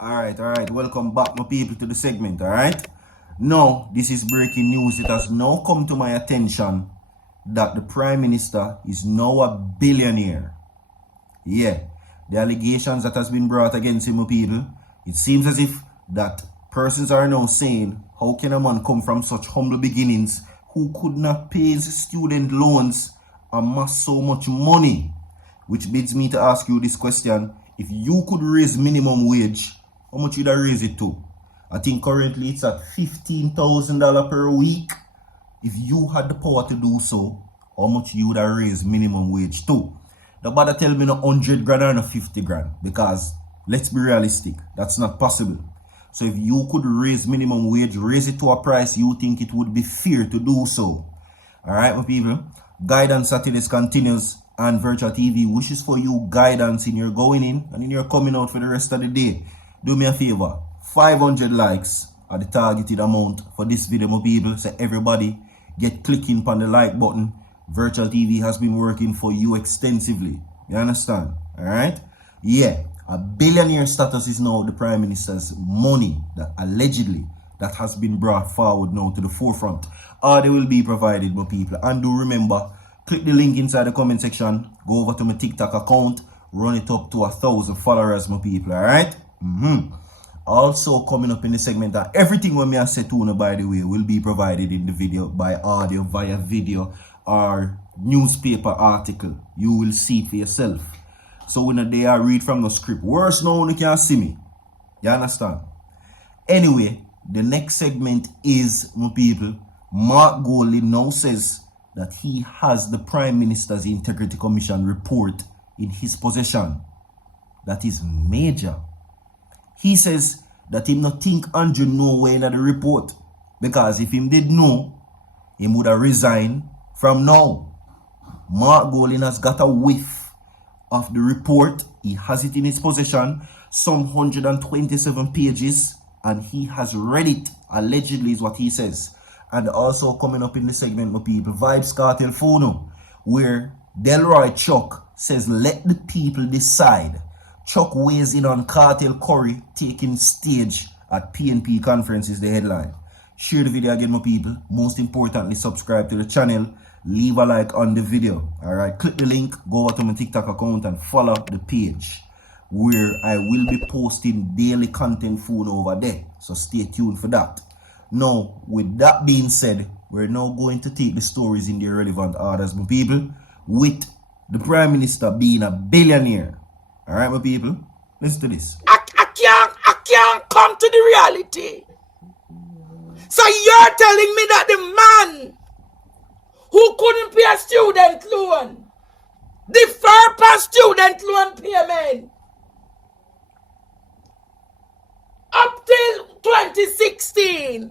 Alright. Welcome back, my people, to the segment, alright? Now, this is breaking news. It has now come to my attention that the Prime Minister is now a billionaire. Yeah, the allegations that has been brought against him, my people, it seems as if that persons are now saying, how can a man come from such humble beginnings who could not pay his student loans amass so much money? Which leads me to ask you this question. If you could raise minimum wage, how much would you raise it to? I think currently it's at $15,000 per week. If you had the power to do so, how much you would have raised minimum wage to? Nobody tell me no 100 grand or no 50 grand, because let's be realistic, that's not possible. So if you could raise minimum wage, raise it to a price you think it would be fair to do so. Alright, my people, Guidance Saturdays continues, and Virtual TV wishes for you guidance in your going in and in your coming out for the rest of the day. Do me a favor, 500 likes are the targeted amount for this video, my people. So everybody get clicking on the like button. Virtual TV has been working for you extensively. You understand? Alright? Yeah, a billionaire status is now the Prime Minister's money that allegedly that has been brought forward now to the forefront. They will be provided, my people. And do remember, click the link inside the comment section. Go over to my TikTok account. Run it up to 1,000 followers, my people. Alright? Also coming up in the segment that everything when me I say to, by the way, will be provided in the video by audio, via video, or newspaper article. You will see it for yourself. So when they are read from the script, worse no one can see me. You understand? Anyway, the next segment is, my people, Mark Goldie now says that he has the Prime Minister's Integrity Commission report in his possession. That is major. He says that him not think Andrew know where in the report, because if him did know, he would have resigned from now. Mark Golding has got a whiff of the report. He has it in his possession, some 127 pages, and he has read it, allegedly is what he says. And also coming up in the segment, my people, Vybz Kartel Phono, where Delroy Chuck says, let the people decide. Chuck weighs in on Cartel Curry taking stage at PNP conference is the headline. Share the video again, my people. Most importantly, subscribe to the channel. Leave a like on the video. Alright, click the link, go over to my TikTok account and follow the page, where I will be posting daily content food over there. So stay tuned for that. Now, with that being said, we're now going to take the stories in the relevant orders, my people, with the Prime Minister being a billionaire. Alright, my people, listen to this. I can't come to the reality. So you're telling me that the man who couldn't pay a student loan, defer past student loan payment, up till 2016,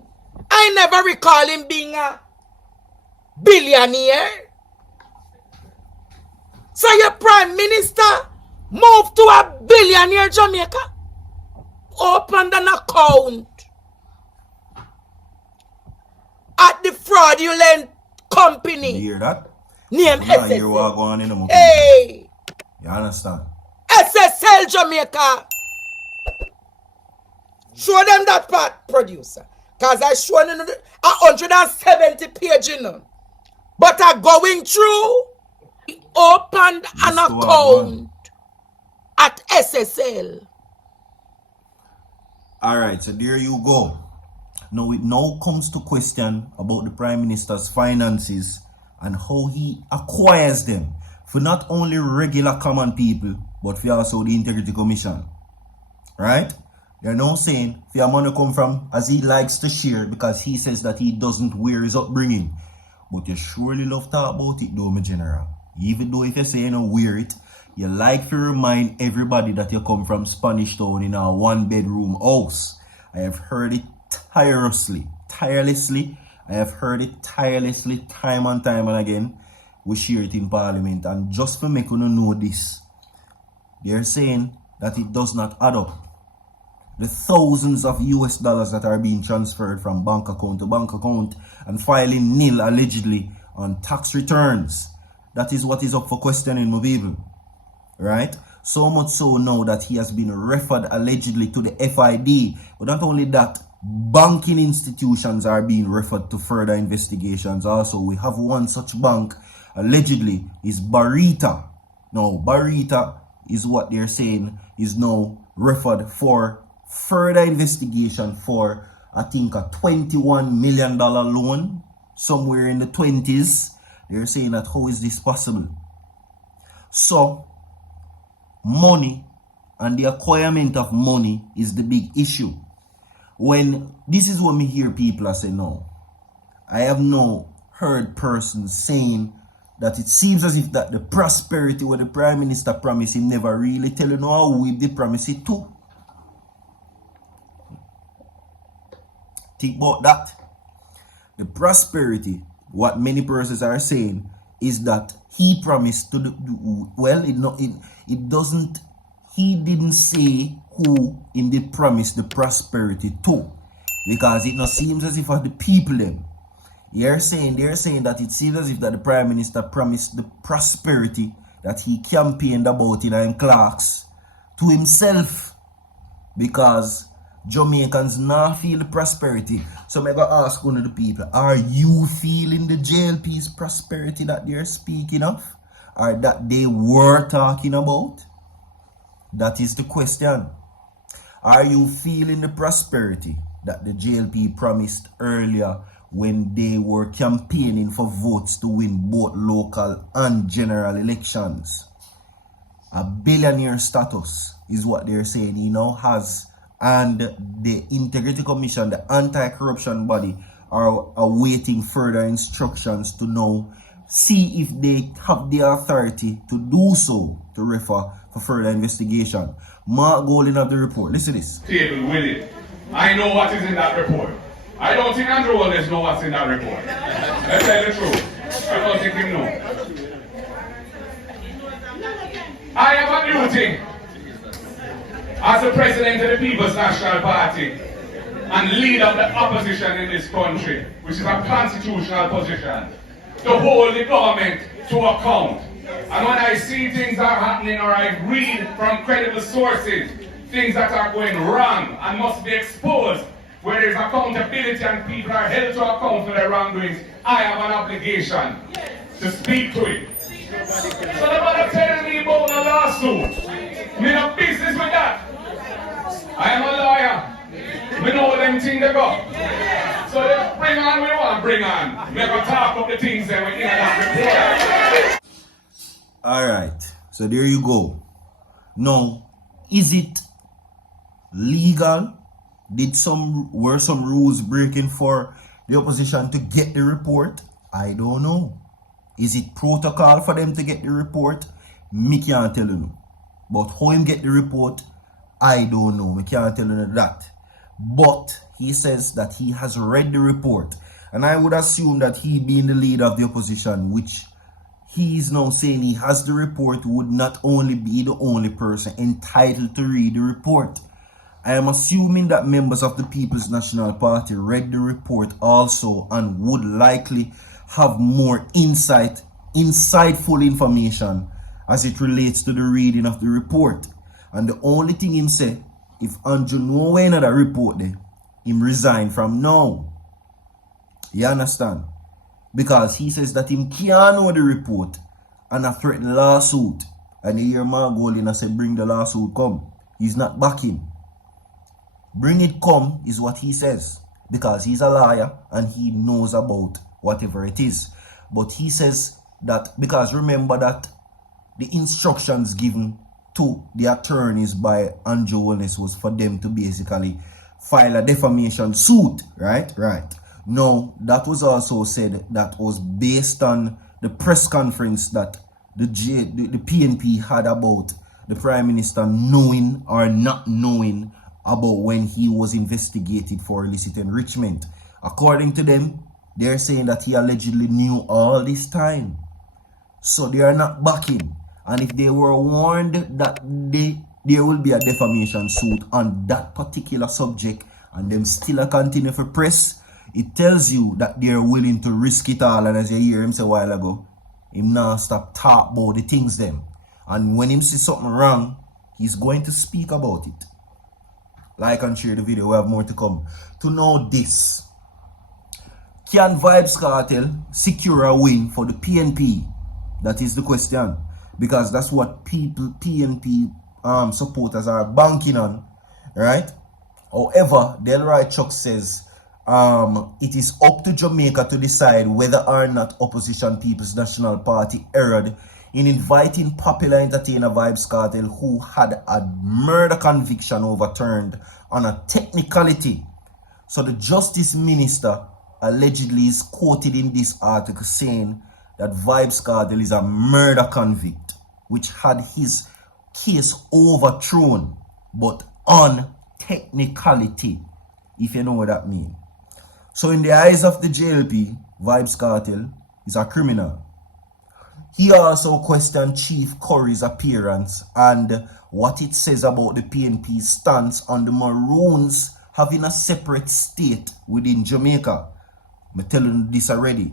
I never recall him being a billionaire. So your Prime Minister moved to a billionaire Jamaica, opened an account at the fraudulent company. You hear that? Name SSL. Hear what going on in the hey! You understand? SSL Jamaica. Show them that part, producer. Because I show them 170 pages, you know. But I'm going through, he opened an account at SSL. Alright, so there you go. Now it now comes to question about the Prime Minister's finances and how he acquires them for not only regular common people, but for also the Integrity Commission. Right? They're now saying for your money come from as he likes to share, because he says that he doesn't wear his upbringing. But you surely love to talk about it though, my general. Even though if you say you don't wear it, you like to remind everybody that you come from Spanish Town in a 1-bedroom house. I have heard it tirelessly. I have heard it tirelessly time and time and again. We share it in Parliament. And just for make you know this, they're saying that it does not add up. The thousands of US dollars that are being transferred from bank account to bank account and filing nil allegedly on tax returns. That is what is up for questioning, my people. Right? So much so now that he has been referred allegedly to the FID. But not only that, banking institutions are being referred to further investigations. Also, we have one such bank, allegedly, is Barita. Now, Barita is what they're saying is now referred for further investigation for, I think, a $21 million loan, somewhere in the 20s. They're saying that how is this possible? So, money and the acquirement of money is the big issue. When this is what me hear people say, no, I have no heard persons saying that it seems as if that the prosperity what the Prime Minister promised him never really tell you how we they promise it to. Think about that. The prosperity, what many persons are saying, is that he promised to do well. It doesn't. He didn't say who him did promise the prosperity to, because it not seems as if the people them. They're saying that it seems as if that the Prime Minister promised the prosperity that he campaigned about in Clarks to himself, because Jamaicans now feel the prosperity. So I'm going to ask one of the people, are you feeling the JLP's prosperity that they're speaking of? Or that they were talking about? That is the question. Are you feeling the prosperity that the JLP promised earlier when they were campaigning for votes to win both local and general elections? A billionaire status is what they're saying he now has. And the Integrity Commission, the anti-corruption body, are awaiting further instructions to now see if they have the authority to do so, to refer for further investigation. Mark Golding of the report. Listen to this. Table with it. I know what is in that report. I don't think Andrew Holness knows what's in that report. Let's tell the truth. I don't think him know. I have a new thing. As the president of the People's National Party and leader of the opposition in this country, which is a constitutional position, to hold the government to account. And when I see things are happening or I read from credible sources, things that are going wrong and must be exposed, where there's accountability and people are held to account for their wrongdoings, I have an obligation to speak to it. So nobody telling me about a lawsuit. Me no business with that. I am a lawyer. We know them things they go. So they bring on what we want to bring on. We can talk about the things that we in that report. Alright, so there you go. Now, is it legal? Were some rules breaking for the opposition to get the report? I don't know. Is it protocol for them to get the report? Me can't tell you. But how him get the report, I don't know. Me can't tell you that. But he says that he has read the report. And I would assume that he being the leader of the opposition, which he is now saying he has the report, would not only be the only person entitled to read the report. I am assuming that members of the People's National Party read the report also and would likely have more insightful information as it relates to the reading of the report. And the only thing him say, if Andrew know when that report there, him resign from now. You understand? Because he says that him can't know the report and a threatened lawsuit. And you hear Mark Golding say bring the lawsuit come. He's not backing. Bring it come is what he says. Because he's a lawyer and he knows about whatever it is. But he says that, because remember that the instructions given to the attorneys by Andrew Holness was for them to basically file a defamation suit, right? Right. Now, that was also said that was based on the press conference that the PNP had about the Prime Minister knowing or not knowing about when he was investigated for illicit enrichment. According to them, they're saying that he allegedly knew all this time. So they are not backing. And if they were warned that there will be a defamation suit on that particular subject and them still continue for press, it tells you that they're willing to risk it all. And as you hear him say a while ago, him now stop talk about the things them. And when him see something wrong, he's going to speak about it. Like and share the video, we have more to come. To know this, can Vybz Kartel secure a win for the PNP? That is the question. Because that's what people, PNP supporters are banking on. Right? However, Delroy Chuck says it is up to Jamaica to decide whether or not Opposition People's National Party erred in inviting popular entertainer Vybz Kartel, who had a murder conviction overturned on a technicality. So the Justice Minister allegedly is quoted in this article saying that Vybz Kartel is a murder convict, which had his case overthrown, but on technicality, if you know what that means. So in the eyes of the JLP, Vybz Kartel is a criminal. He also questioned Chief Curry's appearance and what it says about the PNP's stance on the Maroons having a separate state within Jamaica. I'm telling you this already.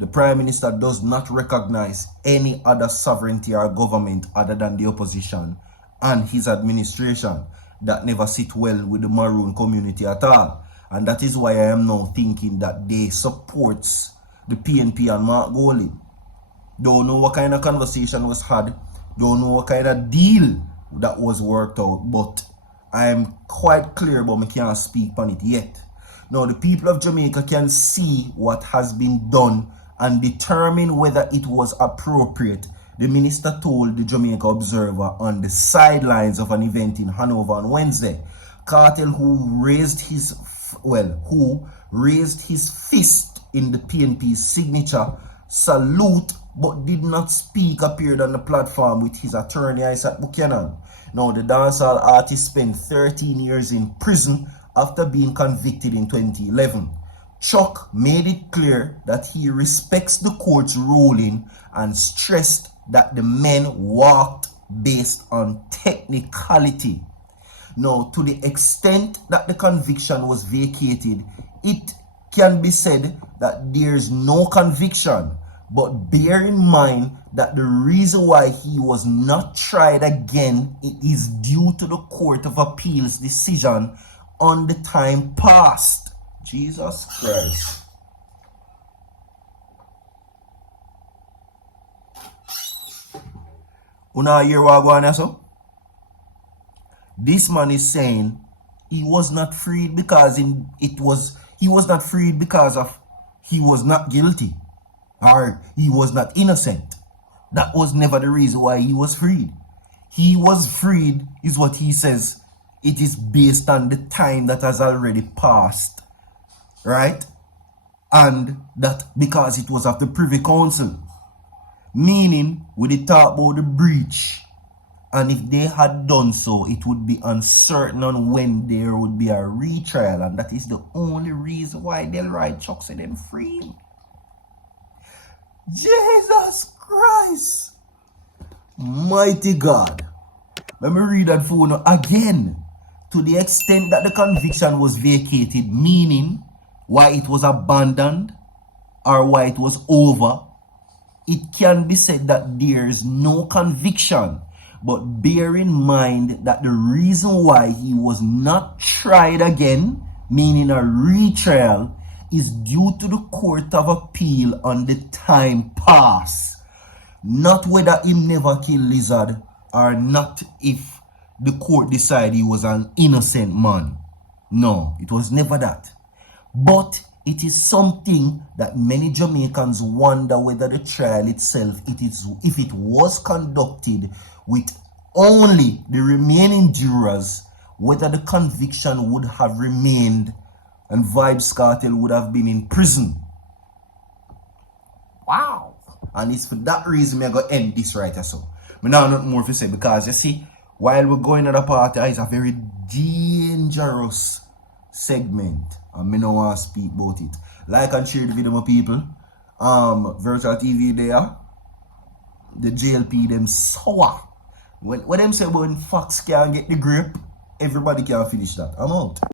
The Prime Minister does not recognize any other sovereignty or government other than the opposition and his administration. That never sit well with the Maroon community at all. And that is why I am now thinking that they supports the PNP and Mark Goley. Don't know what kind of conversation was had. Don't know what kind of deal that was worked out. But I am quite clear, but I can't speak on it yet. Now the people of Jamaica can see what has been done and determine whether it was appropriate. The minister told the Jamaica Observer on the sidelines of an event in Hanover on Wednesday. Kartel, who raised his fist in the PNP's signature salute but did not speak, appeared on the platform with his attorney Isaac Buchanan. Now the dancehall artist spent 13 years in prison after being convicted in 2011. Chuck made it clear that he respects the court's ruling and stressed that the men walked based on technicality. Now, to the extent that the conviction was vacated, it can be said that there's no conviction, but bear in mind that the reason why he was not tried again is due to the Court of Appeal's decision on the time passed. Jesus Christ. Una hear what going on, so? This man is saying he was not freed because he was not freed because of he was not guilty or he was not innocent. That was never the reason why he was freed. He was freed is what he says. It is based on the time that has already passed, right? And that because it was of the Privy Council. Meaning, we did talk about the breach. And if they had done so, it would be uncertain on when there would be a retrial. And that is the only reason why Delroy Chuck said them free. Jesus Christ. Mighty God. Let me read that for you again. To the extent that the conviction was vacated, meaning why it was abandoned or why it was over, it can be said that there is no conviction, but bear in mind that the reason why he was not tried again, meaning a retrial, is due to the Court of Appeal on the time pass. Not whether he never killed Lizard or not if the court decided he was an innocent man. No, it was never that. But it is something that many Jamaicans wonder whether the trial itself, if it was conducted with only the remaining jurors, whether the conviction would have remained and Vybz Kartel would have been in prison. Wow. And it's for that reason I'm going to end this right so. But now not more to say, because you see, while we're going to the party, it's a very dangerous segment. And I don't want to speak about it. Like and share the video, my people. Virtual TV there. The JLP, them sour. When them say when Fox can't get the grip, everybody can finish that. I'm out.